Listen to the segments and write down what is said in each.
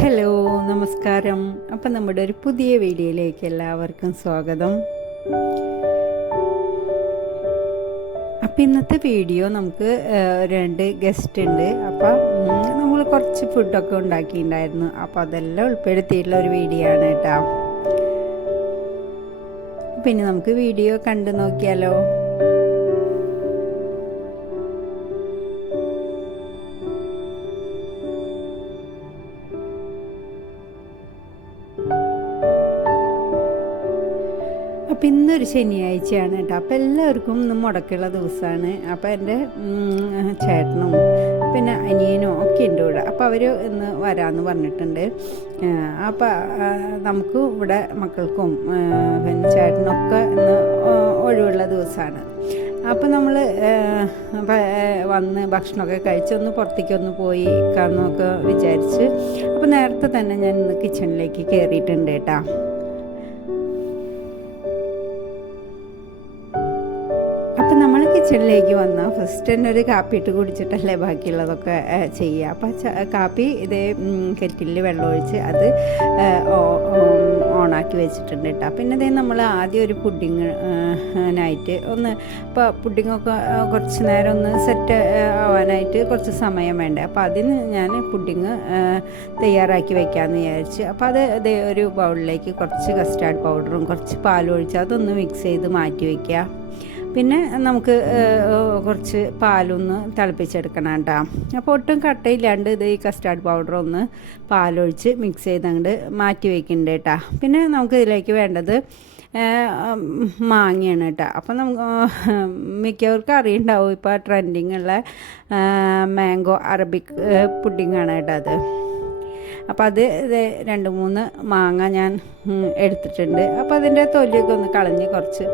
Hello നമസ്കാരം. അപ്പം നമ്മുടെ ഒരു പുതിയ വീഡിയോയിലേക്ക് എല്ലാവർക്കും സ്വാഗതം. അപ്പം ഇന്നത്തെ വീഡിയോ നമുക്ക് രണ്ട് ഗസ്റ്റ് ഉണ്ട്. അപ്പം നമ്മൾ കുറച്ച് ഫുഡൊക്കെ ഉണ്ടാക്കിയിട്ടുണ്ടായിരുന്നു. അപ്പോൾ അതെല്ലാം ഉൾപ്പെടുത്തിയിട്ടുള്ള ഒരു വീഡിയോ ആണ് കേട്ടോ. പിന്നെ നമുക്ക് വീഡിയോ കണ്ടു നോക്കിയാലോ. ഇന്നൊരു ശനിയാഴ്ചയാണ് കേട്ടോ. അപ്പം എല്ലാവർക്കും ഇന്ന് മുടക്കുള്ള ദിവസമാണ്. അപ്പം എന്റെ ചേട്ടനും പിന്നെ അനിയനും ഒക്കെ ഉണ്ട് ഇവിടെ. അപ്പോൾ അവർ ഇന്ന് വരാമെന്ന് പറഞ്ഞിട്ടുണ്ട്. അപ്പം നമുക്ക് ഇവിടെ മക്കൾക്കും പിന്നെ ചേട്ടനൊക്കെ ഇന്ന് ഒഴിവുള്ള ദിവസമാണ്. അപ്പോൾ നമ്മൾ വന്ന് ഭക്ഷണമൊക്കെ കഴിച്ചൊന്ന് പുറത്തേക്കൊന്ന് പോയി കാണുന്നൊക്കെ വിചാരിച്ച്. അപ്പോൾ നേരത്തെ തന്നെ ഞാൻ ഇന്ന് കിച്ചണിലേക്ക് കയറിയിട്ടുണ്ട് കേട്ടോ. കിച്ചണിലേക്ക് വന്നാൽ ഫസ്റ്റ് തന്നെ ഒരു കാപ്പി ഇട്ട് കുടിച്ചിട്ടല്ലേ ബാക്കിയുള്ളതൊക്കെ ചെയ്യുക. അപ്പം ച- കാപ്പി ഇതേ കെറ്റിലിൽ വെള്ളമൊഴിച്ച് അത് ഓണാക്കി വെച്ചിട്ടുണ്ട് കേട്ടോ. പിന്നെ ഇതേ നമ്മൾ ആദ്യം ഒരു പുഡിങ് നായിട്ട് ഒന്ന് ഇപ്പോൾ പുഡിങ്ങൊക്കെ കുറച്ച് നേരം ഒന്ന് സെറ്റ് ആവാനായിട്ട് കുറച്ച് സമയം വേണ്ടേ. അപ്പോൾ അതിന് ഞാൻ പുഡിങ് തയ്യാറാക്കി വെക്കാമെന്ന് വിചാരിച്ച്. അപ്പോൾ അത് ഇതേ ഒരു ബൗളിലേക്ക് കുറച്ച് കസ്റ്റാർഡ് പൗഡറും കുറച്ച് പാലും ഒഴിച്ച് അതൊന്ന് മിക്സ് ചെയ്ത് മാറ്റി വയ്ക്കുക പിന്നെ നമുക്ക് കുറച്ച് പാലൊന്ന് തിളപ്പിച്ചെടുക്കണം കേട്ടോ അപ്പോൾ ഒട്ടും കട്ടയില്ലാണ്ട് ഇത് ഈ കസ്റ്റാർഡ് പൗഡർ ഒന്ന് പാലൊഴിച്ച് മിക്സ് ചെയ്ത് മാറ്റി വയ്ക്കുന്നുണ്ട് കേട്ടോ പിന്നെ നമുക്ക് ഇതിലേക്ക് വേണ്ടത് മാങ്ങയാണ് കേട്ടോ അപ്പം നമുക്ക് മിക്കവർക്കും അറിയുണ്ടാവും ഇപ്പോൾ ട്രെൻഡിങ്ങുള്ള മാംഗോ അറബിക് പുഡിങ്ങാണ് കേട്ടോ അത്. അപ്പോൾ അത് രണ്ട് മൂന്ന് മാങ്ങ ഞാൻ എടുത്തിട്ടുണ്ട്. അപ്പോൾ അതിന്റെ തൊലിയൊക്കെ ഒന്ന് കളഞ്ഞ് കുറച്ച്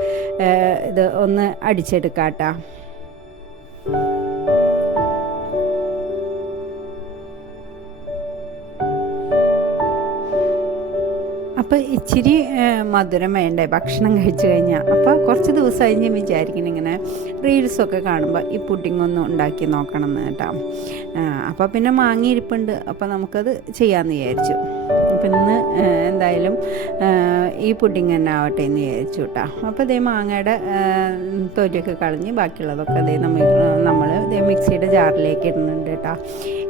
ഇത് ഒന്ന് അടിച്ചെടുക്കാം അപ്പോൾ ഇച്ചിരി മധുരം വേണ്ടേ? ഭക്ഷണം കഴിച്ചു കഴിഞ്ഞാൽ അപ്പോൾ കുറച്ച് ദിവസമായി ഞാൻ വിചാരിക്കണം ഇങ്ങനെ റീൽസൊക്കെ കാണുമ്പോൾ ഈ പുഡിംഗ് ഒന്ന് ഉണ്ടാക്കി നോക്കണം എന്ന് കേട്ടോ അപ്പോൾ പിന്നെ മാങ്ങ ഇരിപ്പുണ്ട് അപ്പോൾ നമുക്കത് ചെയ്യാമെന്ന് വിചാരിച്ചു. അപ്പം ഇന്ന് എന്തായാലും ഈ പുഡിംഗ് തന്നെ ആവട്ടെ എന്ന് വിചാരിച്ചു കേട്ടോ. അപ്പോൾ ഇതേ മാങ്ങയുടെ തൊലിയൊക്കെ കളഞ്ഞ് ബാക്കിയുള്ളതൊക്കെ അതേ നമ്മൾ നമ്മൾ ഇതേ മിക്സിയുടെ ജാറിലേക്ക് ഇടുന്നുണ്ട് കേട്ടോ.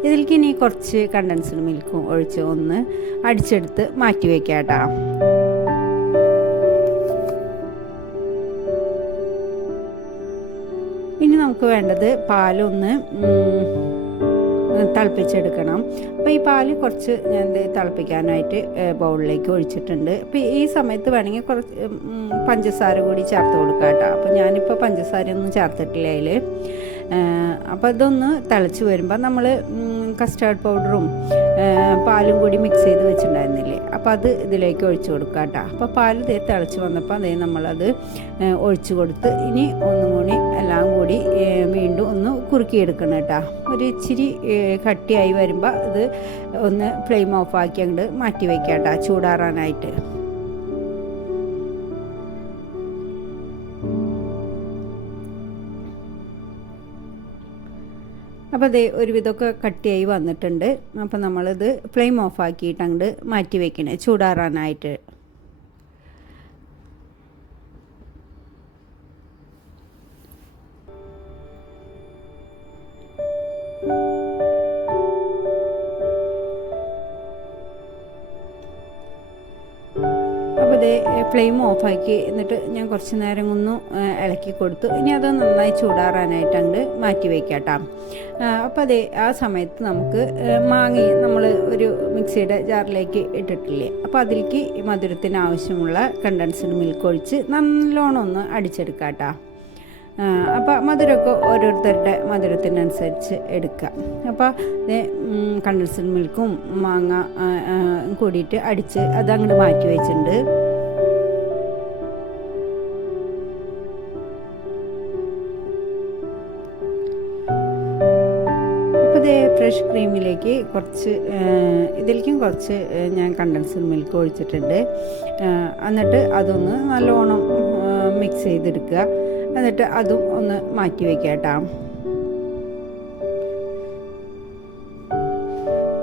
ഇതിലേക്ക് ഇനി കുറച്ച് കണ്ടൻസ്ഡ് മിൽക്കും ഒഴിച്ച് ഒന്ന് അടിച്ചെടുത്ത് മാറ്റി വയ്ക്കാം കേട്ടോ. നമുക്ക് വേണ്ടത് പാലൊന്ന് തിളപ്പിച്ചെടുക്കണം. അപ്പോൾ ഈ പാൽ കുറച്ച് ഞാൻ തിളപ്പിക്കാനായിട്ട് ബൗളിലേക്ക് ഒഴിച്ചിട്ടുണ്ട്. അപ്പോൾ ഈ സമയത്ത് വേണമെങ്കിൽ കുറച്ച് പഞ്ചസാര കൂടി ചേർത്ത് കൊടുക്കാം കേട്ടോ. അപ്പോൾ ഞാനിപ്പോൾ പഞ്ചസാര ഒന്നും ചേർത്തിട്ടില്ല അതിൽ അപ്പോൾ ഇതൊന്ന് തിളച്ച് വരുമ്പോൾ നമ്മൾ കസ്റ്റാർഡ് പൗഡറും പാലും കൂടി മിക്സ് ചെയ്ത് വെച്ചിട്ടുണ്ടായിരുന്നില്ലേ? അപ്പോൾ അത് ഇതിലേക്ക് ഒഴിച്ചു കൊടുക്കുക കേട്ടോ അപ്പോൾ പാൽ തേ തിളച്ച് വന്നപ്പോൾ അതേ നമ്മളത് ഒഴിച്ചു കൊടുത്ത് ഇനി ഒന്നും കൂടി എല്ലാം കൂടി വീണ്ടും ഒന്ന് കുറുക്കിയെടുക്കണം കേട്ടോ ഒരു ഇച്ചിരി കട്ടിയായി വരുമ്പോൾ അത് ഒന്ന് ഫ്ലെയിം ഓഫ് ആക്കി അങ്ങോട്ട് മാറ്റി വയ്ക്കാം കേട്ടോ ചൂടാറാനായിട്ട്. അപ്പോൾ അതേ ഒരുവിധമൊക്കെ കട്ടിയായി വന്നിട്ടുണ്ട്. അപ്പോൾ നമ്മളിത് ഫ്ലെയിം ഓഫ് ആക്കിയിട്ട് അങ്ങോട്ട് മാറ്റി വെക്കണേ. ചൂടാറാനായിട്ട്. ഫ്ലെയിം ഓഫാക്കി. എന്നിട്ട് ഞാൻ കുറച്ച് നേരം ഒന്ന് ഇളക്കി കൊടുത്തു. ഇനി അത് നന്നായി ചൂടാറാനായിട്ട് അങ്ങോട്ട് മാറ്റി വയ്ക്കാട്ടോ അപ്പോൾ അതേ ആ സമയത്ത് നമുക്ക് മാങ്ങ നമ്മൾ ഒരു മിക്സിയുടെ ജാറിലേക്ക് ഇട്ടിട്ടില്ലേ? അപ്പോൾ അതിലേക്ക് മധുരത്തിന് ആവശ്യമുള്ള കണ്ടൻസ്ഡ് മിൽക്ക് ഒഴിച്ച് നല്ലോണം ഒന്ന് അടിച്ചെടുക്കാട്ടോ. അപ്പോൾ മധുരമൊക്കെ ഓരോരുത്തരുടെ മധുരത്തിനനുസരിച്ച് എടുക്കുക അപ്പോൾ കണ്ടൻസ്ഡ് മിൽക്കും മാങ്ങ കൂടിയിട്ട് അടിച്ച് അത് അങ്ങോട്ട് മാറ്റി വെച്ചിട്ടുണ്ട്. ഫ്രഷ് ക്രീമിലേക്ക് കുറച്ച് ഇതിലേക്കും കുറച്ച് ഞാൻ കണ്ടൻസ്ഡ് മിൽക്ക് ഒഴിച്ചിട്ടുണ്ട്. എന്നിട്ട് അതൊന്ന് നല്ലോണം മിക്സ് ചെയ്തെടുക്കുക. എന്നിട്ട് അതും ഒന്ന് മാറ്റി വയ്ക്കാം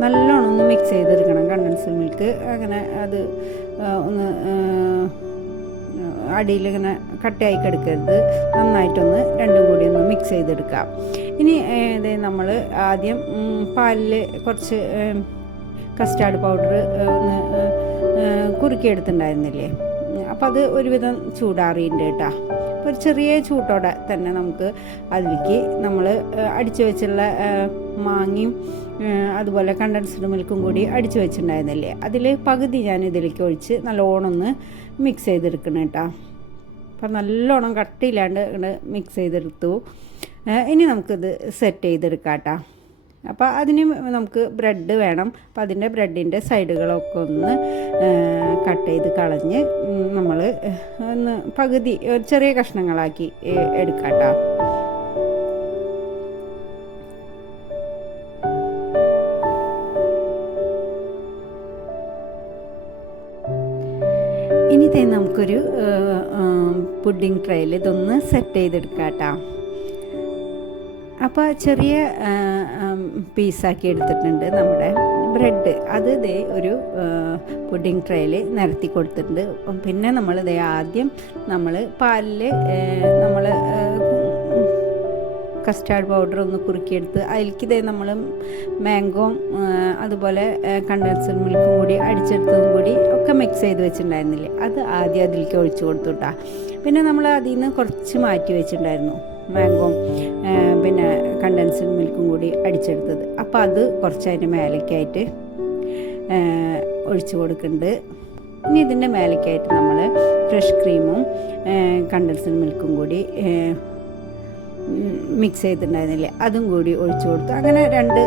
നല്ലോണം ഒന്ന് മിക്സ് ചെയ്തെടുക്കണം കണ്ടൻസ്ഡ് മിൽക്ക്. അങ്ങനെ അത് ഒന്ന് അടിയിൽ ഇങ്ങനെ കട്ടയായി കിടക്കരുത്. നന്നായിട്ടൊന്ന് രണ്ടും കൂടി ഒന്ന് മിക്സ് ചെയ്തെടുക്കാം. ഇനി നമ്മൾ ആദ്യം പാലിൽ കുറച്ച് കസ്റ്റാർഡ് പൗഡർ ഒന്ന് കുറുക്കിയെടുത്തിട്ടുണ്ടായിരുന്നില്ലേ? അപ്പം അത് ഒരുവിധം ചൂടാറിയിട്ടുണ്ട് കേട്ടോ. ഒരു ചെറിയ ചൂട്ടോടെ തന്നെ നമുക്ക് അതിലേക്ക് നമ്മൾ അടിച്ചു വെച്ചുള്ള മാങ്ങയും അതുപോലെ കണ്ടൻസ്ഡ് മിൽക്കും കൂടി അടിച്ചു വെച്ചിട്ടുണ്ടായിരുന്നില്ലേ? അതിൽ പകുതി ഞാൻ ഇതിലേക്ക് ഒഴിച്ച് നല്ലോണം ഒന്ന് മിക്സ് ചെയ്തെടുക്കണം കേട്ടോ. അപ്പം നല്ലോണം കട്ടിയില്ലാണ്ട് മിക്സ് ചെയ്തെടുത്തു. ഇനി നമുക്കിത് സെറ്റ് ചെയ്തെടുക്കാം കേട്ടോ. അപ്പോൾ അതിന് നമുക്ക് ബ്രെഡ് വേണം. അപ്പോൾ അതിന്റെ ബ്രെഡിന്റെ സൈഡുകളൊക്കെ ഒന്ന് കട്ട് ചെയ്ത് കളഞ്ഞ് നമ്മൾ ഒന്ന് പകുതി ചെറിയ കഷ്ണങ്ങളാക്കി എടുക്കാം കേട്ടോ. പുഡിംഗ് ട്രേയിൽ ഇതൊന്ന് സെറ്റ് ചെയ്തെടുക്കാം കേട്ടോ അപ്പോൾ ചെറിയ പീസാക്കി എടുത്തിട്ടുണ്ട് നമ്മുടെ ബ്രെഡ് അത് ദേ ഒരു പുഡിംഗ് ട്രേയിൽ നിരത്തി കൊടുത്തിട്ടുണ്ട്. പിന്നെ നമ്മൾ ദേ ആദ്യം നമ്മൾ പാലിൽ നമ്മൾ കസ്റ്റാർഡ് പൗഡർ ഒന്ന് കുറുക്കിയെടുത്ത് അതിലേക്ക് ഇതേ നമ്മൾ മാംഗോം അതുപോലെ കണ്ടൻസ്ഡ് മിൽക്കും കൂടി അടിച്ചെടുത്തതും കൂടി ഒക്കെ മിക്സ് ചെയ്ത് വെച്ചിട്ടുണ്ടായിരുന്നില്ലേ? അത് ആദ്യം അതിലേക്ക് ഒഴിച്ചു കൊടുത്തു പിന്നെ നമ്മൾ അതിൽ നിന്ന് കുറച്ച് മാറ്റി വെച്ചിട്ടുണ്ടായിരുന്നു മാംഗോം പിന്നെ കണ്ടൻസ്ഡ് മിൽക്കും കൂടി അടിച്ചെടുത്തത്. അപ്പോൾ അത് കുറച്ച് അതിന്റെ മേലേക്കായിട്ട് ഒഴിച്ചു കൊടുക്കുന്നുണ്ട് ഇനി ഇതിന്റെ മേലേക്കായിട്ട് നമ്മൾ ഫ്രഷ് ക്രീമും കണ്ടൻസ്ഡ് മിൽക്കും കൂടി മിക്സ് ചെയ്തിട്ടുണ്ടായിരുന്നില്ലേ. അതും കൂടി ഒഴിച്ചു കൊടുത്തു. അങ്ങനെ രണ്ട്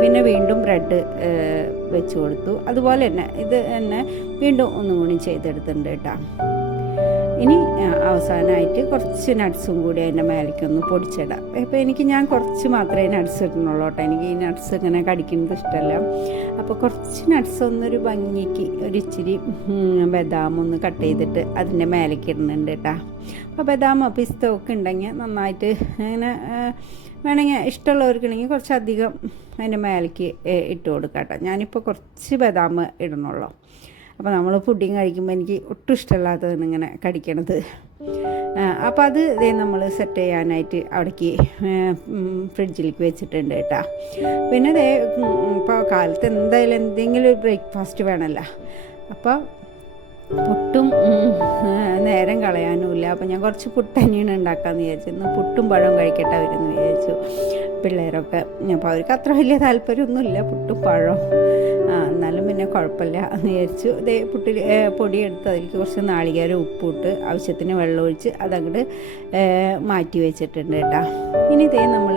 പിന്നെ വീണ്ടും ബ്രെഡ് വെച്ച് കൊടുത്തു. അതുപോലെ തന്നെ ഇത് തന്നെ വീണ്ടും ഒന്നും കൂടി ചെയ്തെടുത്തിട്ടുണ്ട് കേട്ടോ. ഇനി അവസാനമായിട്ട് കുറച്ച് നട്ട്സും കൂടി അതിന്റെ മേലേക്കൊന്ന് പൊടിച്ചിടാം. അപ്പോൾ എനിക്ക് ഞാൻ കുറച്ച് മാത്രമേ നട്ട്സ് ഇടുന്നുള്ളൂ കേട്ടോ. എനിക്ക് ഈ നട്ട്സ് ഇങ്ങനെ കടിക്കുന്നത് ഇഷ്ടമല്ല. അപ്പോൾ കുറച്ച് നട്ട്സ് ഒന്നൊരു ഭംഗിക്ക് ഒരു ഇച്ചിരി ബദാം ഒന്ന് കട്ട് ചെയ്തിട്ട് അതിന്റെ മേലേക്ക് ഇടുന്നുണ്ട് കേട്ടോ. അപ്പോൾ ബദാമോ പിസ്ത ഒക്കെ ഉണ്ടെങ്കിൽ നന്നായിട്ട് ഇങ്ങനെ വേണമെങ്കിൽ ഇഷ്ടമുള്ളവർക്കുണ്ടെങ്കിൽ കുറച്ചധികം അതിന്റെ മേലേക്ക് ഇട്ട് കൊടുക്കാം കേട്ടോ. ഞാനിപ്പോൾ കുറച്ച് ബദാം ഇടണുള്ളൂ അപ്പോൾ നമ്മൾ പുഡിങ് കഴിക്കുമ്പോൾ എനിക്ക് ഒട്ടും ഇഷ്ടമല്ലാത്തതാണ് ഇങ്ങനെ കടിക്കണത്. അപ്പോൾ അത് ഇതേ നമ്മൾ സെറ്റ് ചെയ്യാനായിട്ട് അവിടേക്ക് ഫ്രിഡ്ജിലേക്ക് വെച്ചിട്ടുണ്ട് കേട്ടോ. പിന്നെ ഇതേ ഇപ്പോൾ കാലത്ത് എന്തായാലും എന്തെങ്കിലും ഒരു ബ്രേക്ക്ഫാസ്റ്റ് വേണമല്ലോ അപ്പോൾ പുട്ടും നേരം കളയാനുമില്ല. അപ്പോൾ ഞാൻ കുറച്ച് പുട്ട് തന്നെയാണ് ഉണ്ടാക്കാമെന്ന് വിചാരിച്ചു. ഇന്ന് പുട്ടും പഴവും കഴിക്കട്ടെ അവരെന്ന് വിചാരിച്ചു. പിള്ളേരൊക്കെ. അപ്പോൾ അവർക്ക് അത്ര വലിയ താല്പര്യമൊന്നുമില്ല. പുട്ടും പഴവും. എന്നാലും പിന്നെ കുഴപ്പമില്ല എന്ന് വിചാരിച്ചു. ഇതേ പുട്ടിൽ പൊടിയെടുത്ത് അതിലേക്ക് കുറച്ച് നാളികേരം ഉപ്പിട്ട് ആവശ്യത്തിന് വെള്ളം ഒഴിച്ച് അതങ്ങോട്ട് മാറ്റി വെച്ചിട്ടുണ്ട് കേട്ടോ. ഇനി ഇതേ നമ്മൾ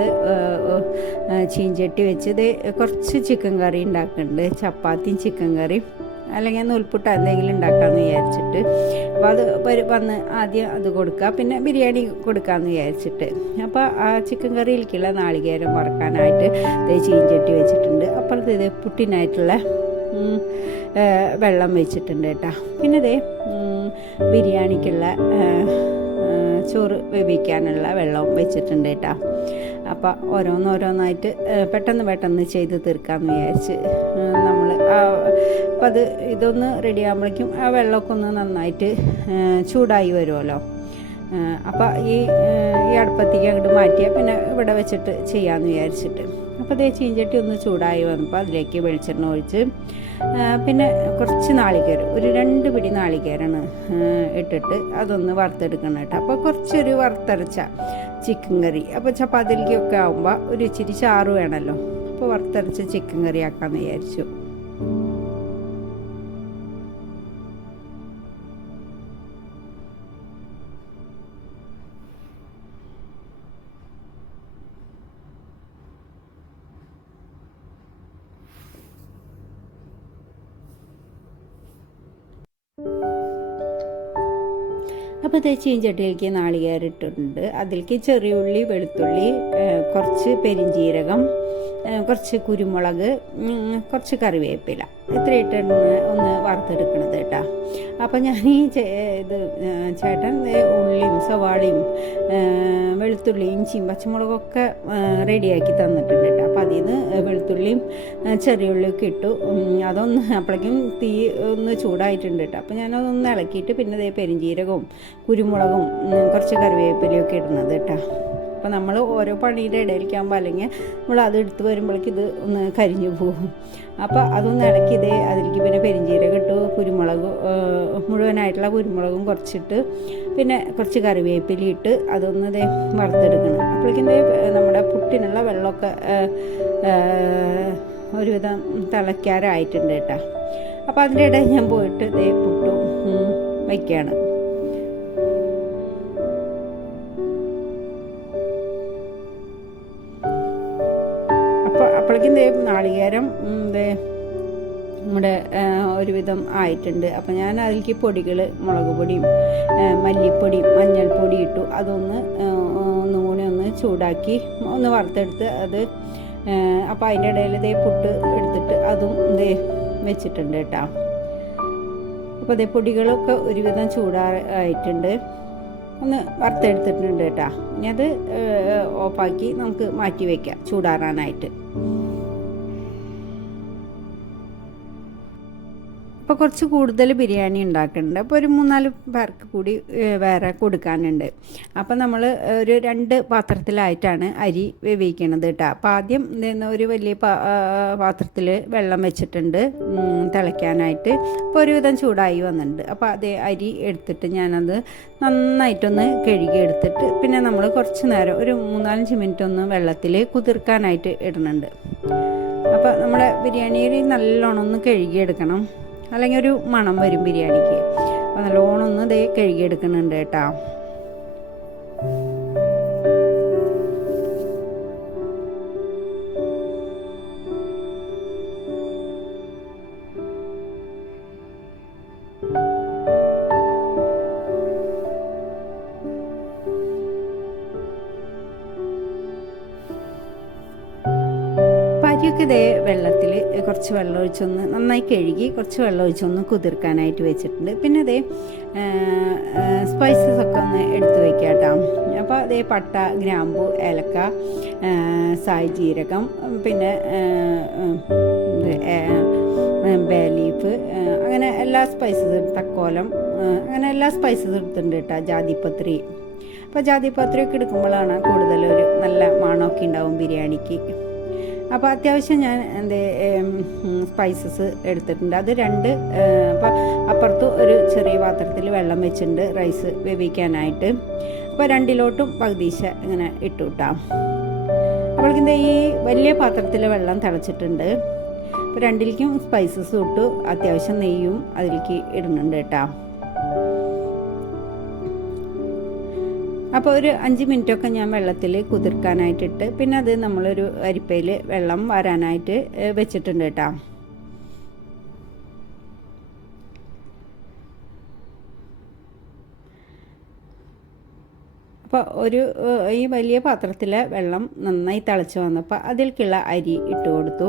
ചീഞ്ചട്ടി വെച്ച് ഇതേ കുറച്ച് ചിക്കൻ കറി ഉണ്ടാക്കുന്നുണ്ട്. ചപ്പാത്തിയും ചിക്കൻ കറിയും. അല്ലെങ്കിൽ നൂൽപുട്ട് എന്തെങ്കിലും ഉണ്ടാക്കാമെന്ന് വിചാരിച്ചിട്ട്. അപ്പോൾ അത് വന്ന് ആദ്യം അത് കൊടുക്കുക. പിന്നെ ബിരിയാണി കൊടുക്കാമെന്ന് വിചാരിച്ചിട്ട്. അപ്പോൾ ആ ചിക്കൻ കറിയിലേക്കുള്ള നാളികേരം വറക്കാനായിട്ട് ചീഞ്ചട്ടി വെച്ചിട്ടുണ്ട്. അപ്പുറത്ത് ഇത് പുട്ടിനായിട്ടുള്ള വെള്ളം വെച്ചിട്ടുണ്ട് കേട്ടോ. പിന്നെ ദേ ബിരിയാണിക്കുള്ള ചോറ് വേവിക്കാനുള്ള വെള്ളവും വെച്ചിട്ടുണ്ട് കേട്ടോ. അപ്പോൾ ഓരോന്നോരോന്നായിട്ട് പെട്ടെന്ന് പെട്ടെന്ന് ചെയ്ത് തീർക്കാമെന്ന് വിചാരിച്ച് അപ്പോൾ അത് ഇതൊന്ന് റെഡി ആകുമ്പോഴേക്കും ആ വെള്ളമൊക്കെ ഒന്ന് നന്നായിട്ട് ചൂടായി വരുമല്ലോ അപ്പം ഈ ഈ അടുപ്പത്തേക്ക് അങ്ങോട്ട് മാറ്റിയാൽ പിന്നെ ഇവിടെ വെച്ചിട്ട് ചെയ്യാമെന്ന് വിചാരിച്ചിട്ട്. അപ്പോൾ അതേ ചീഞ്ചട്ടി ഒന്ന് ചൂടായി വന്നപ്പോൾ അതിലേക്ക് വെളിച്ചെണ്ണ ഒഴിച്ച് പിന്നെ കുറച്ച് നാളികേരം ഒരു രണ്ട് പിടി നാളികേരാണ് ഇട്ടിട്ട് അതൊന്ന് വറുത്തെടുക്കണം കേട്ടോ. അപ്പോൾ കുറച്ചൊരു വറുത്തരച്ച ചിക്കൻ കറി അപ്പോൾ ചപ്പാത്തിലേക്കൊക്കെ ആകുമ്പോൾ ഒരു ഇച്ചിരി ചാറ് വേണമല്ലോ അപ്പോൾ വറുത്തരച്ച ചിക്കൻ കറി ആക്കാമെന്ന് വിചാരിച്ചു. അപ്പോൾ ഇത് ചീഞ്ചട്ടിയിലേക്ക് നാളികേരം ഇട്ടിട്ടുണ്ട്. അതിലേക്ക് ചെറിയുള്ളി വെളുത്തുള്ളി കുറച്ച് പെരിഞ്ജീരകം കുറച്ച് കുരുമുളക് കുറച്ച് കറിവേപ്പില. ഇത്രയിട്ടാണ് ഒന്ന് വറുത്തെടുക്കണത് കേട്ടോ. അപ്പോൾ ഞാൻ ഈ ഇത് ചേട്ടൻ ഉള്ളിയും സവാളയും വെളുത്തുള്ളിയും ഇഞ്ചിയും പച്ചമുളകൊക്കെ റെഡിയാക്കി തന്നിട്ടുണ്ട് കേട്ടോ. അപ്പോൾ അതിൽ നിന്ന് വെളുത്തുള്ളിയും ചെറിയുള്ളിയൊക്കെ ഇട്ടു. അതൊന്ന് അപ്പോഴേക്കും തീ ഒന്ന് ചൂടായിട്ടുണ്ട് കേട്ടോ. അപ്പോൾ ഞാനതൊന്ന് ഇളക്കിയിട്ട് പിന്നെ ദേ പെരിഞ്ചീരകവും കുരുമുളകും കുറച്ച് കറിവേപ്പിലയൊക്കെ ഇടുന്നത് കേട്ടോ. അപ്പോൾ നമ്മൾ ഓരോ പണിയുടെ ഇടയിലേക്കാകുമ്പോൾ അല്ലെങ്കിൽ നമ്മൾ അത് എടുത്ത് വരുമ്പോഴേക്ക് ഇത് ഒന്ന് കരിഞ്ഞു പോകും. അപ്പോൾ അതൊന്ന് ഇളക്കി ഇതേ അതിലേക്ക് പിന്നെ പെരിഞ്ചീരകം ഇട്ടു കുരുമുളക് മുഴുവനായിട്ടുള്ള കുരുമുളകും കുറച്ചിട്ട് പിന്നെ കുറച്ച് കറിവേപ്പില ഇട്ട് അതൊന്ന് ഇതേ വറുത്തെടുക്കണം. അപ്പോഴേക്കും നമ്മുടെ പുട്ടിനുള്ള വെള്ളമൊക്കെ ഒരുവിധം തിളയ്ക്കാറായിട്ടുണ്ട് കേട്ടോ. അപ്പോൾ അതിന്റെ ഇടയിൽ ഞാൻ പോയിട്ട് ദേ പുട്ടും വയ്ക്കുകയാണ് അപ്പോൾ അപ്പോഴേക്കും ദേ നാളികേരം ദേ നമ്മുടെ ഒരുവിധം ആയിട്ടുണ്ട്. അപ്പം ഞാൻ അതിലേക്ക് പൊടികൾ മുളക് പൊടിയും മല്ലിപ്പൊടിയും മഞ്ഞൾപ്പൊടി ഇട്ടു. അതൊന്ന് ഒന്നുകൂടി ഒന്ന് ഒന്ന് ചൂടാക്കി ഒന്ന് വറുത്തെടുത്ത് അത് അപ്പോൾ അതിന്റെ ഇടയിൽ ഇതേ പുട്ട് എടുത്തിട്ട് അതും ഇതേ വെച്ചിട്ടുണ്ട് കേട്ടോ. അപ്പോൾ അതേ പൊടികളൊക്കെ ഒരുവിധം ചൂടാ ആയിട്ടുണ്ട്. ഒന്ന് വറുത്തെടുത്തിട്ടുണ്ട് കേട്ടോ. ഇനി അത് ഓഫാക്കി നമുക്ക് മാറ്റി വയ്ക്കാം ചൂടാറാനായിട്ട്. അപ്പോൾ കുറച്ച് കൂടുതൽ ബിരിയാണി ഉണ്ടാക്കുന്നുണ്ട് അപ്പോൾ ഒരു മൂന്നാൽ പേർക്ക് കൂടി വേറെ കൊടുക്കാനുണ്ട്. അപ്പോൾ നമ്മൾ ഒരു രണ്ട് പാത്രത്തിലായിട്ടാണ് അരി വേവിക്കണത് കേട്ടോ അപ്പോൾ ആദ്യം ഒരു വലിയ പാത്രത്തിൽ വെള്ളം വെച്ചിട്ടുണ്ട് തിളയ്ക്കാനായിട്ട്. അപ്പോൾ ഒരുവിധം ചൂടായി വന്നിട്ടുണ്ട്. അപ്പോൾ അതേ അരി എടുത്തിട്ട് ഞാനത് നന്നായിട്ടൊന്ന് കഴുകി എടുത്തിട്ട് പിന്നെ നമ്മൾ കുറച്ച് നേരം ഒരു മൂന്നാലഞ്ച് മിനിറ്റ് ഒന്ന് വെള്ളത്തിൽ കുതിർക്കാനായിട്ട് ഇടുന്നുണ്ട് അപ്പോൾ നമ്മുടെ ബിരിയാണിയിൽ നല്ലോണം ഒന്ന് കഴുകിയെടുക്കണം അല്ലെങ്കിൽ ഒരു മണം വരും ബിരിയാണിക്ക്. അപ്പോൾ നല്ലോണം ഒന്ന് ദേ കഴുകിയെടുക്കുന്നുണ്ട് കേട്ടോ. ഇതേ വെള്ളത്തിൽ കുറച്ച് വെള്ളം ഒഴിച്ചൊന്ന് നന്നായി കഴുകി കുറച്ച് വെള്ളം ഒഴിച്ചൊന്ന് കുതിർക്കാനായിട്ട് വെച്ചിട്ടുണ്ട്. പിന്നെ അതേ സ്പൈസസ് ഒക്കെ ഒന്ന് എടുത്തു വെക്കാം കേട്ടോ അപ്പോൾ അതേ പട്ട ഗ്രാമ്പു ഏലക്ക സായി ജീരകം പിന്നെ ബേലീഫ് അങ്ങനെ എല്ലാ സ്പൈസസ് തക്കോലം അങ്ങനെ എല്ലാ സ്പൈസസ് എടുത്തിട്ടുണ്ട് കേട്ടോ ജാതിപത്രി. അപ്പോൾ ജാതിപത്രിയൊക്കെ എടുക്കുമ്പോഴാണ് കൂടുതലൊരു നല്ല മണമൊക്കെ ഉണ്ടാവും ബിരിയാണിക്ക്. അപ്പോൾ അത്യാവശ്യം ഞാൻ എന്ത് സ്പൈസസ് എടുത്തിട്ടുണ്ട്. അത് രണ്ട് അപ്പോൾ അപ്പുറത്ത് ഒരു ചെറിയ പാത്രത്തിൽ വെള്ളം വെച്ചിട്ടുണ്ട് റൈസ് വേവിക്കാനായിട്ട്. അപ്പോൾ രണ്ടിലോട്ടും പകുതീശ ഇങ്ങനെ ഇട്ടുവിട്ടാം അപ്പോഴേക്കും ഈ വലിയ പാത്രത്തിൽ വെള്ളം തിളച്ചിട്ടുണ്ട്. അപ്പോൾ രണ്ടിലേക്കും സ്പൈസസ് ഇട്ടു. അത്യാവശ്യം നെയ്യും അതിലേക്ക് ഇടുന്നുണ്ട് കേട്ടോ. അപ്പോൾ ഒരു അഞ്ച് മിനിറ്റൊക്കെ ഞാൻ വെള്ളത്തിൽ കുതിർക്കാനായിട്ടിട്ട് പിന്നെ അത് നമ്മളൊരു അരിപ്പയിൽ വെള്ളം വരാനായിട്ട് വെച്ചിട്ടുണ്ട് കേട്ടോ. അപ്പോൾ ഒരു ഈ വലിയ പാത്രത്തിലെ വെള്ളം നന്നായി തിളച്ച് വന്നപ്പോൾ അതിലേക്കുള്ള അരി ഇട്ട് കൊടുത്തു.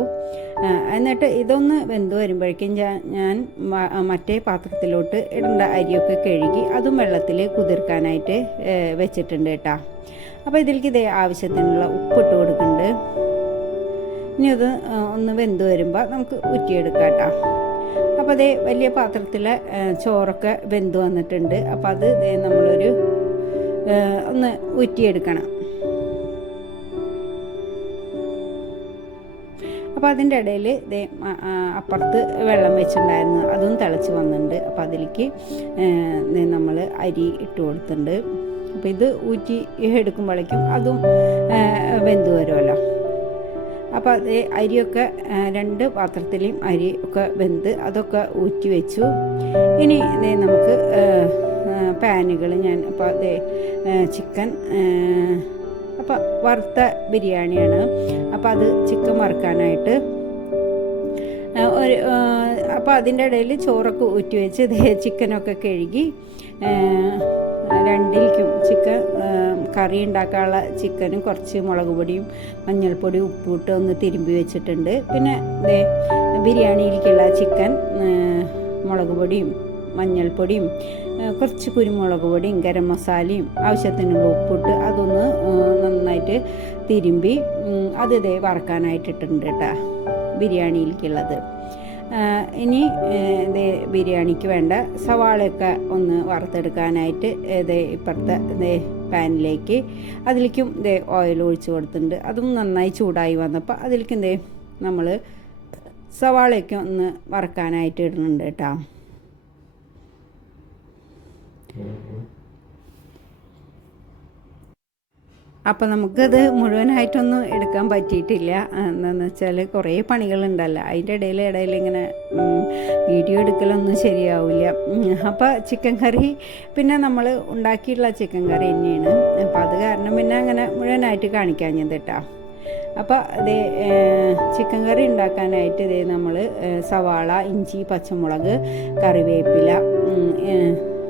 എന്നിട്ട് ഇതൊന്ന് വെന്ത് വരുമ്പോഴേക്കും ഞാൻ ഞാൻ മറ്റേ പാത്രത്തിലോട്ട് ഇടേണ്ട അരിയൊക്കെ കഴുകി അതും വെള്ളത്തിൽ കുതിർക്കാനായിട്ട് വെച്ചിട്ടുണ്ട് കേട്ടോ. അപ്പോൾ ഇതിലേക്ക് ഇതേ ആവശ്യത്തിനുള്ള ഉപ്പിട്ട് കൊടുക്കുന്നുണ്ട്. ഇനി അത് ഒന്ന് വെന്ത് വരുമ്പോൾ നമുക്ക് ഉറ്റിയെടുക്കാം കേട്ടോ. അപ്പോൾ അതേ വലിയ പാത്രത്തിലെ ചോറൊക്കെ വെന്ത് വന്നിട്ടുണ്ട്. അപ്പോൾ അത് നമ്മളൊരു ഒന്ന് ഊറ്റിയെടുക്കണം. അപ്പോൾ അതിന്റെ ഇടയിൽ ആ അപ്പുറത്ത് വെള്ളം വെച്ചിട്ടുണ്ടായിരുന്നു. അതും തിളച്ച് വന്നിട്ടുണ്ട്. അപ്പോൾ അതിലേക്ക് നമ്മൾ അരി ഇട്ട് കൊടുത്തിട്ടുണ്ട്. അപ്പോൾ ഇത് ഊറ്റി എടുക്കുമ്പോഴേക്കും അതും വെന്ത് വരുമല്ലോ. അപ്പോൾ അത് അരിയൊക്കെ രണ്ട് പാത്രത്തിലെയും അരി ഒക്കെ വെന്ത് അതൊക്കെ ഊറ്റി വെച്ചു. ഇനി നമുക്ക് പാനുകൾ ഞാൻ അപ്പോൾ അതേ ചിക്കൻ അപ്പോൾ വറുത്ത ബിരിയാണിയാണ്. അപ്പോൾ അത് ചിക്കൻ വറുക്കാനായിട്ട്. ഒരു അപ്പോൾ അതിന്റെ ഇടയിൽ ചോറൊക്കെ ഊറ്റി വെച്ച് ദേ ചിക്കനൊക്കെ കഴുകി രണ്ടിലേക്കും ചിക്കൻ കറി ഉണ്ടാക്കാനുള്ള ചിക്കനും കുറച്ച് മുളക് പൊടിയും മഞ്ഞൾപ്പൊടിയും ഉപ്പിട്ട് ഒന്ന് തിരുമ്പി വെച്ചിട്ടുണ്ട്. പിന്നെ ഇതേ ബിരിയാണിയിലേക്കുള്ള ചിക്കൻ മുളക് പൊടിയും മഞ്ഞൾപ്പൊടിയും കുറച്ച് കുരുമുളക് പൊടിയും ഗരം മസാലയും ആവശ്യത്തിനുള്ള ഉപ്പിട്ട് അതൊന്ന് നന്നായിട്ട് തിരുമ്പി അത് ഇതേ വറക്കാനായിട്ടിട്ടുണ്ട് കേട്ടോ ബിരിയാണിയിലേക്കുള്ളത്. ഇനി ഇത് ബിരിയാണിക്ക് വേണ്ട സവാളയൊക്കെ ഒന്ന് വറുത്തെടുക്കാനായിട്ട് ഇത് ഇപ്പുറത്തെ ഇത് പാനിലേക്ക് അതിലേക്കും ഇത് ഓയിൽ ഒഴിച്ച് കൊടുത്തിട്ടുണ്ട്. അതും നന്നായി ചൂടായി വന്നപ്പോൾ അതിലേക്ക് എന്തേ നമ്മൾ സവാളയൊക്കെ ഒന്ന് വറക്കാനായിട്ട് ഇടുന്നുണ്ട് കേട്ടോ അപ്പോൾ നമുക്കത് മുഴുവനായിട്ടൊന്നും എടുക്കാൻ പറ്റിയിട്ടില്ല. എന്താണെന്ന് വെച്ചാൽ കുറേ പണികളുണ്ടല്ലോ. അതിന്റെ ഇടയിൽ ഇടയിൽ ഇങ്ങനെ വീഡിയോ എടുക്കലൊന്നും ശരിയാവില്ല അപ്പോൾ ചിക്കൻ കറി പിന്നെ നമ്മൾ ഉണ്ടാക്കിയിട്ടുള്ള ചിക്കൻ കറി തന്നെയാണ്. അപ്പോൾ അത് കാരണം പിന്നെ അങ്ങനെ മുഴുവനായിട്ട് കാണിക്കാൻ ഞാൻ കേട്ടോ അപ്പോൾ ഇതേ ചിക്കൻ കറി ഉണ്ടാക്കാനായിട്ട് ഇതേ നമ്മൾ സവാള ഇഞ്ചി പച്ചമുളക് കറിവേപ്പില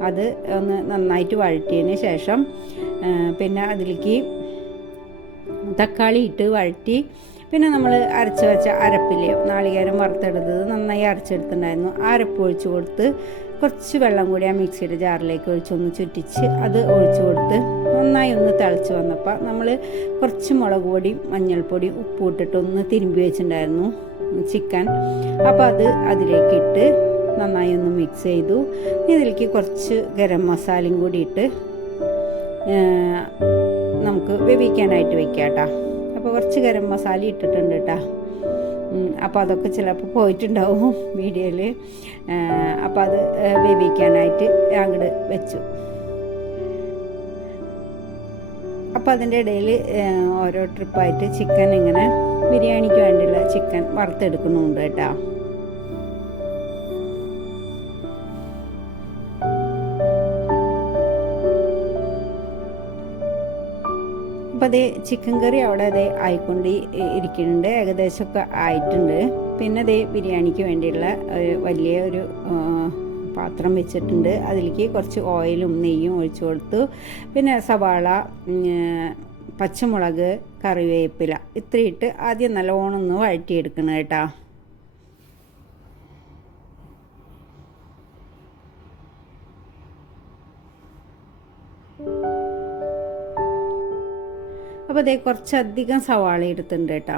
അത് ഒന്ന് നന്നായിട്ട് വഴറ്റിയതിന് ശേഷം പിന്നെ അതിലേക്ക് തക്കാളി ഇട്ട് വഴറ്റി പിന്നെ നമ്മൾ അരച്ച് വെച്ച അരപ്പില്ലേ നാളികേരം വറുത്തെടുത്തത് നന്നായി അരച്ചെടുത്തിട്ടുണ്ടായിരുന്നു. അരപ്പ് ഒഴിച്ച് കൊടുത്ത് കുറച്ച് വെള്ളം കൂടി ആ മിക്സിയുടെ ജാറിലേക്ക് ഒഴിച്ചൊന്ന് ചുറ്റിച്ച് അത് ഒഴിച്ചു കൊടുത്ത് നന്നായി ഒന്ന് തിളച്ച് വന്നപ്പോൾ നമ്മൾ കുറച്ച് മുളക് പൊടി മഞ്ഞൾപ്പൊടി ഉപ്പ് ഇട്ടിട്ടൊന്ന് തിരുമ്പി വെച്ചിട്ടുണ്ടായിരുന്നു ചിക്കൻ. അപ്പോൾ അത് അതിലേക്ക് ഇട്ട് നന്നായി ഒന്ന് മിക്സ് ചെയ്തു. ഇതിലേക്ക് കുറച്ച് ഗരം മസാലയും കൂടി ഇട്ട് നമുക്ക് വേവിക്കാനായിട്ട് വെക്കാം കേട്ടോ. അപ്പോൾ കുറച്ച് ഗരം മസാല ഇട്ടിട്ടുണ്ട് കേട്ടോ. അപ്പോൾ അതൊക്കെ ചിലപ്പോൾ പോയിട്ടുണ്ടാവും വീഡിയോയിൽ അപ്പോൾ അത് വേവിക്കാനായിട്ട് അങ്ങോട്ട് വെച്ചു. അപ്പോൾ അതിന്റെ ഇടയിൽ ഓരോ ട്രിപ്പായിട്ട് ചിക്കൻ ഇങ്ങനെ ബിരിയാണിക്ക് വേണ്ടിയുള്ള ചിക്കൻ വറുത്തെടുക്കുന്നുണ്ട് കേട്ടോ. അപ്പോൾ അത് ചിക്കൻ കറി അവിടെ അത് ആയിക്കൊണ്ട് ഇരിക്കുന്നുണ്ട്. ഏകദേശമൊക്കെ ആയിട്ടുണ്ട്. പിന്നെ അതേ ബിരിയാണിക്ക് വേണ്ടിയുള്ള ഒരു വലിയ ഒരു പാത്രം വെച്ചിട്ടുണ്ട്. അതിലേക്ക് കുറച്ച് ഓയിലും നെയ്യും ഒഴിച്ചു കൊടുത്തു. പിന്നെ സവാള പച്ചമുളക് കറിവേപ്പില ഇത്രയിട്ട് ആദ്യം നല്ലോണം ഒന്ന് വഴറ്റിയെടുക്കണം കേട്ടോ. അപ്പോൾ അതേ കുറച്ചധികം സവാള എടുത്തിട്ടുണ്ട് കേട്ടോ.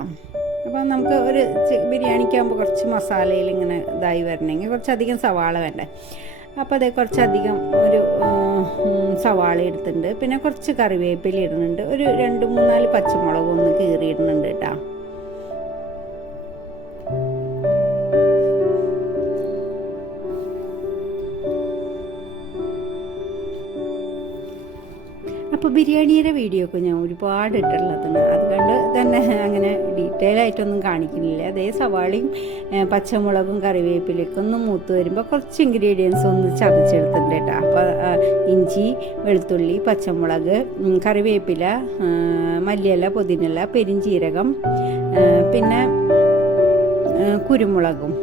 അപ്പോൾ നമുക്ക് ഒരു ബിരിയാണിക്കാകുമ്പോൾ കുറച്ച് മസാലയിൽ ഇങ്ങനെ ഇതായി വരണമെങ്കിൽ കുറച്ചധികം സവാള വേണ്ടേ. അപ്പോൾ അതേ കുറച്ചധികം ഒരു സവാള എടുത്തിട്ടുണ്ട്. പിന്നെ കുറച്ച് കറിവേപ്പില ഇടുന്നുണ്ട്. ഒരു രണ്ട് മൂന്നാൽ പച്ചമുളക് ഒന്ന് കീറിയിടുന്നുണ്ട് കേട്ടോ. അപ്പോൾ ബിരിയാണിയുടെ വീഡിയോ ഒക്കെ ഞാൻ ഒരുപാട് ഇട്ടിട്ടുള്ളതാണ് അതുകൊണ്ട് തന്നെ അങ്ങനെ ഡീറ്റെയിൽ ആയിട്ടൊന്നും കാണിക്കുന്നില്ല. അതേ സവാളയും പച്ചമുളകും കറിവേപ്പിലൊക്കെ ഒന്ന് മൂത്ത് വരുമ്പോൾ കുറച്ച് ഇൻഗ്രീഡിയൻസ് ഒന്ന് ചതച്ചെടുത്തിട്ടുണ്ട് കേട്ടോ. അപ്പോൾ ഇഞ്ചി വെളുത്തുള്ളി പച്ചമുളക് കറിവേപ്പില മല്ലിയില പുതിനല പെരിഞ്ചീരകം പിന്നെ കുരുമുളകും.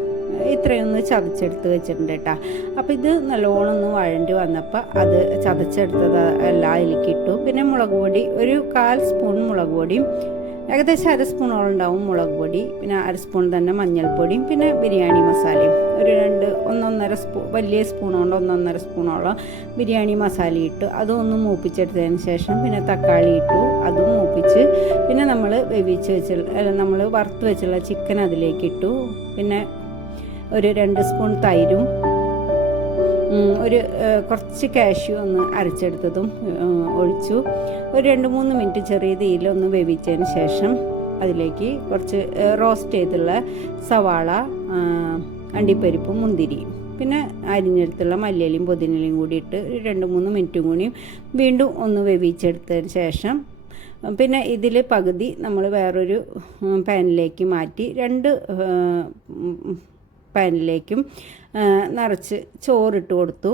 ഇത്രയൊന്ന് ചതച്ചെടുത്ത് വെച്ചിട്ടുണ്ട് കേട്ടോ. അപ്പോൾ ഇത് നല്ലോണം ഒന്ന് വഴണ്ടി വന്നപ്പോൾ അത് ചതച്ചെടുത്തത് എല്ലാം അതിലേക്ക് ഇട്ടു. പിന്നെ മുളക് പൊടി ഒരു കാൽ സ്പൂൺ മുളക് പൊടിയും ഏകദേശം അര സ്പൂണോളം ഉണ്ടാവും മുളക് പൊടി പിന്നെ അര സ്പൂൺ തന്നെ മഞ്ഞൾപ്പൊടിയും പിന്നെ ബിരിയാണി മസാലയും. ഒരു രണ്ട് ഒന്നൊന്നര സ്പൂ വലിയ സ്പൂൺ ഒന്നൊന്നര സ്പൂണോളം ബിരിയാണി മസാല ഇട്ടു. അതും ഒന്ന് മൂപ്പിച്ചെടുത്തതിന് ശേഷം പിന്നെ തക്കാളി ഇട്ടു. അതും മൂപ്പിച്ച് പിന്നെ നമ്മൾ വേവിച്ച് വെച്ചുള്ള നമ്മൾ വറുത്ത് വെച്ചുള്ള ചിക്കൻ അതിലേക്ക് ഇട്ടു. പിന്നെ ഒരു രണ്ട് സ്പൂൺ തൈരും ഒരു കുറച്ച് കാഷ്യൂ ഒന്ന് അരച്ചെടുത്തതും ഒഴിച്ചു. ഒരു രണ്ട് മൂന്ന് മിനിറ്റ് ചെറിയ തീയിലൊന്ന് വേവിച്ചതിന് ശേഷം അതിലേക്ക് കുറച്ച് റോസ്റ്റ് ചെയ്തുള്ള സവാള അണ്ടിപ്പരിപ്പും മുന്തിരിയും പിന്നെ അരിഞ്ഞെടുത്തുള്ള മല്ലിയിലയും പുതിനയിലയും കൂടി ഇട്ട് രണ്ട് മൂന്ന് മിനിറ്റും കൂടിയും വീണ്ടും ഒന്ന് വേവിച്ചെടുത്തതിന് ശേഷം പിന്നെ ഇതിൽ പകുതി നമ്മൾ വേറൊരു പാനിലേക്ക് മാറ്റി രണ്ട് പാനിലേക്കും നിറച്ച് ചോറിട്ട് കൊടുത്തു.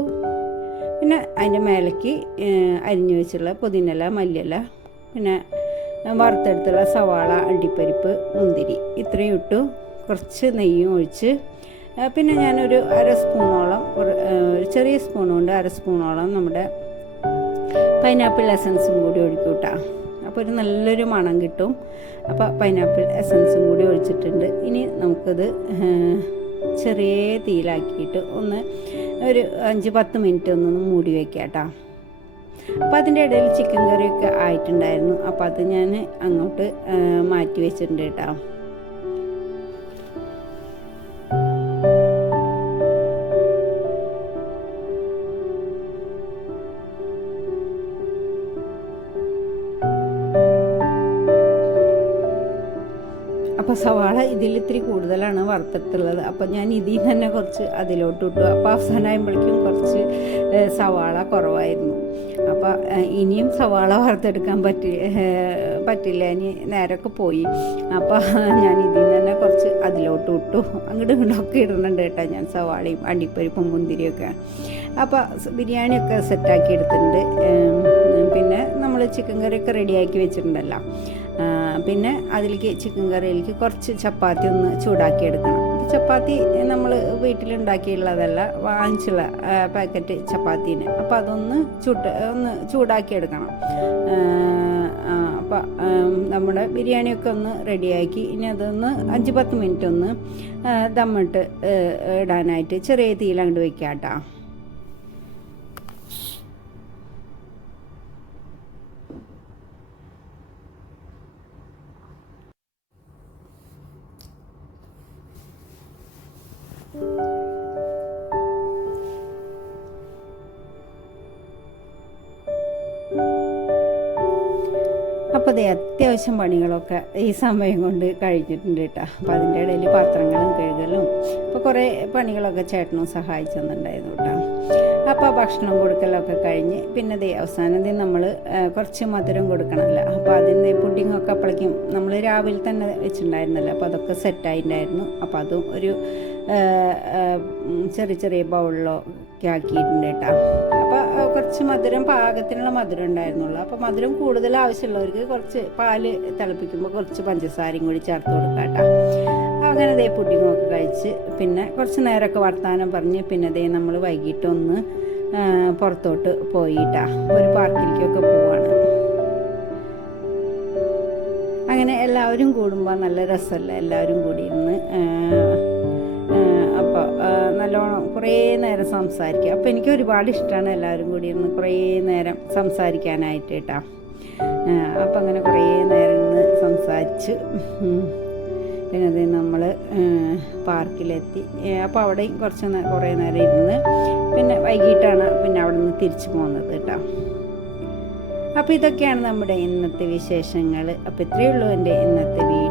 പിന്നെ അതിന്റെ മേലേക്ക് അരിഞ്ഞു വെച്ചുള്ള പുതിനല മല്ലിയില പിന്നെ വറുത്തെടുത്തുള്ള സവാള അണ്ടിപ്പരിപ്പ് മുന്തിരി ഇത്രയും ഇട്ടു. കുറച്ച് നെയ്യും ഒഴിച്ച് പിന്നെ ഞാനൊരു അര സ്പൂണോളം ഒരു ചെറിയ സ്പൂൺ കൊണ്ട് അര സ്പൂണോളം നമ്മുടെ പൈനാപ്പിൾ എസൻസും കൂടി ഒഴിക്കും കേട്ടോ അപ്പോൾ ഒരു നല്ലൊരു മണം കിട്ടും. അപ്പോൾ പൈനാപ്പിൾ എസൻസും കൂടി ഒഴിച്ചിട്ടുണ്ട്. ഇനി നമുക്കത് ചെറിയ തീയിലാക്കിയിട്ട് ഒന്ന് ഒരു അഞ്ച് പത്ത് മിനിറ്റ് ഒന്ന് മൂടി വെക്കാം കേട്ടോ അപ്പോൾ അതിന്റെ ഇടയിൽ ചിക്കൻ കറിയൊക്കെ ആയിട്ടുണ്ടായിരുന്നു. അപ്പോൾ അത് ഞാൻ അങ്ങോട്ട് മാറ്റി വെച്ചിട്ടുണ്ട് കേട്ടോ. വറുത്തിട്ടുള്ളത്. അപ്പോൾ ഞാൻ ഇതിൽ നിന്ന് തന്നെ കുറച്ച് അതിലോട്ട് ഇട്ടു. അപ്പോൾ അവസാനമാകുമ്പോഴേക്കും കുറച്ച് സവാള കുറവായിരുന്നു. അപ്പോൾ ഇനിയും സവാള വറുത്തെടുക്കാൻ പറ്റി പറ്റില്ല. ഇനി നേരൊക്കെ പോയി. അപ്പോൾ ഞാൻ ഇതിൽ നിന്ന് തന്നെ കുറച്ച് അതിലോട്ട് ഇട്ടു. അങ്ങോട്ടും ഇങ്ങോട്ടൊക്കെ ഇടുന്നുണ്ട് കേട്ടോ ഞാൻ സവാളയും അണ്ടിപ്പരിപ്പും മുന്തിരിയൊക്കെ. അപ്പോൾ ബിരിയാണിയൊക്കെ സെറ്റാക്കി എടുത്തിട്ടുണ്ട്. പിന്നെ നമ്മൾ ചിക്കൻ കറിയൊക്കെ റെഡിയാക്കി വെച്ചിട്ടുണ്ടല്ലോ. പിന്നെ അതിലേക്ക് ചിക്കൻ കറിയിലേക്ക് കുറച്ച് ചപ്പാത്തി ഒന്ന് ചൂടാക്കി എടുക്കണം ചപ്പാത്തി നമ്മൾ വീട്ടിലുണ്ടാക്കിയുള്ളതല്ല വാങ്ങിച്ചുള്ള പാക്കറ്റ് ചപ്പാത്തിന്. അപ്പോൾ അതൊന്ന് ചുട്ട് ഒന്ന് ചൂടാക്കി എടുക്കണം അപ്പോൾ നമ്മുടെ ബിരിയാണിയൊക്കെ ഒന്ന് റെഡിയാക്കി. ഇനി അതൊന്ന് അഞ്ച് പത്ത് മിനിറ്റ് ഒന്ന് ദമ്മിട്ട് ഇടാനായിട്ട് ചെറിയ തീയിലങ്ങോട്ട് വെക്കാം കേട്ടോ അപ്പോൾ അതേ അത്യാവശ്യം പണികളൊക്കെ ഈ സമയം കൊണ്ട് കഴിഞ്ഞിട്ടുണ്ട് കേട്ടോ അപ്പോൾ അതിന്റെ ഇടയിൽ പാത്രങ്ങളും കഴുകലും അപ്പോൾ കുറേ പണികളൊക്കെ ചേട്ടനും സഹായിച്ചെന്നുണ്ടായിരുന്നു കേട്ടോ അപ്പോൾ ഭക്ഷണം കൊടുക്കലൊക്കെ കഴിഞ്ഞ് പിന്നെ ദേ അവസാനം ദേ നമ്മൾ കുറച്ച് മധുരം കൊടുക്കണമല്ലോ അപ്പോൾ അതിന്റെ പുഡിങ്ങൊക്കെ അപ്പോഴേക്കും നമ്മൾ രാവിലെ തന്നെ വെച്ചിട്ടുണ്ടായിരുന്നല്ലോ അപ്പോൾ അതൊക്കെ സെറ്റായിട്ടുണ്ടായിരുന്നു അപ്പോൾ അതും ഒരു ചെറിയ ചെറിയ ബൗളിലോ ഒക്കെ ആക്കിയിട്ടുണ്ട് കേട്ടോ കുറച്ച് മധുരം പാകത്തിനുള്ള മധുരം ഉണ്ടായിരുന്നുള്ളൂ. അപ്പോൾ മധുരം കൂടുതൽ ആവശ്യമുള്ളവർക്ക് കുറച്ച് പാൽ തിളപ്പിക്കുമ്പോൾ കുറച്ച് പഞ്ചസാരയും കൂടി ചേർത്ത് കൊടുക്കാം കേട്ടോ. അങ്ങനെ ദേ പുഡിങ്ങൊക്കെ കഴിച്ച് പിന്നെ കുറച്ച് നേരമൊക്കെ വർത്തമാനം പറഞ്ഞ് പിന്നെ ദേ നമ്മൾ വൈകിട്ടൊന്ന് പുറത്തോട്ട് പോയിട്ടാ ഒരു പാർക്കിലേക്കൊക്കെ പോവാണ്. അങ്ങനെ എല്ലാവരും കൂടുമ്പോൾ നല്ല രസമല്ല? എല്ലാവരും കൂടി അപ്പോൾ നല്ലോണം കുറേ നേരം സംസാരിക്കുക. അപ്പോൾ എനിക്ക് ഒരുപാട് ഇഷ്ടമാണ് എല്ലാവരും കൂടി ഇരുന്ന് കുറേ നേരം സംസാരിക്കാനായിട്ട് കേട്ടോ. അപ്പം അങ്ങനെ കുറേ നേരം ഇരുന്ന് സംസാരിച്ച്. പിന്നെ അത് നമ്മൾ പാർക്കിലെത്തി. അപ്പോൾ അവിടെയും കുറച്ച് കുറേ നേരം ഇരുന്ന് പിന്നെ വൈകിട്ടാണ് പിന്നെ അവിടെ നിന്ന് തിരിച്ചു പോകുന്നത് കേട്ടോ. അപ്പോൾ ഇതൊക്കെയാണ് നമ്മുടെ ഇന്നത്തെ വിശേഷങ്ങൾ അപ്പോൾ ഇത്രയേ ഉള്ളൂ എന്റെ ഇന്നത്തെ വീഡിയോ